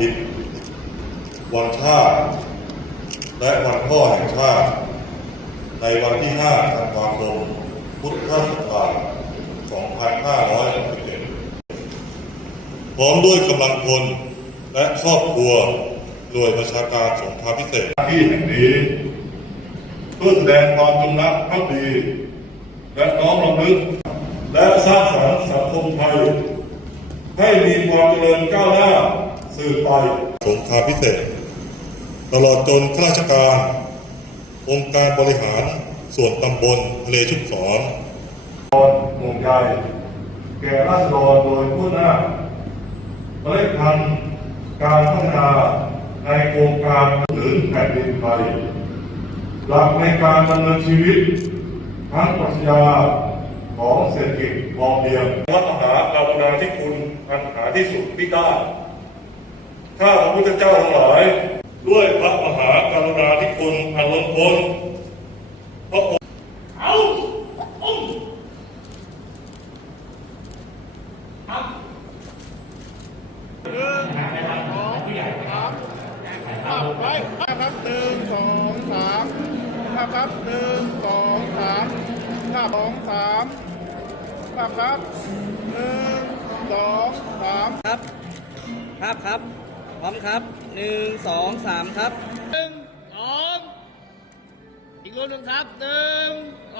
ทิตย์วันชาติ และวันพ่อแห่งชาติ ในวันที่ 5 ธันวาคม พุทธศักราช 2567พร้อมด้วยกำลังพลและครอบครัวหน่วยประชาการสงครามพิเศษที่แห่งนี้เพื่อแสดงความจงรักภักดี และน้อมรำลึก และสร้างสรรค์สังคมไทย ให้มีความเจริญก้าวหน้าสืบไปสงครามพิเศษ ตลอดจนข้าราชการ องค์การบริหารส่วนตำบลทะเลชุบศรห่วงใยแก่ราษฎรโดยผู้หน้าเมล็ดพันธุ์การพัฒนาในโครงการถึงแผ่นดินไทยหลักในการดำเนินชีวิต ทั้งปรัชญาของเศรษฐกิจพอเพียงวัดมหากรุณาธิคุณ อันหาที่สุดมิได้ข้าพระพุทธเจ้าทั้งหลาย ด้วยพระมหากรุณาธิคุณอันล้นพ้นพระองค์เอาอุ้มครับครับไว้ครับหนึ่งสองสามครับครับหนึ่งสองสามครับสองสามครับครับหนึ่ง สองสามครับภาพครับ พร้อมครับหนึ่งสองสามครับหนึ่งสองอีกรูปหนึ่งครับหนึ่งส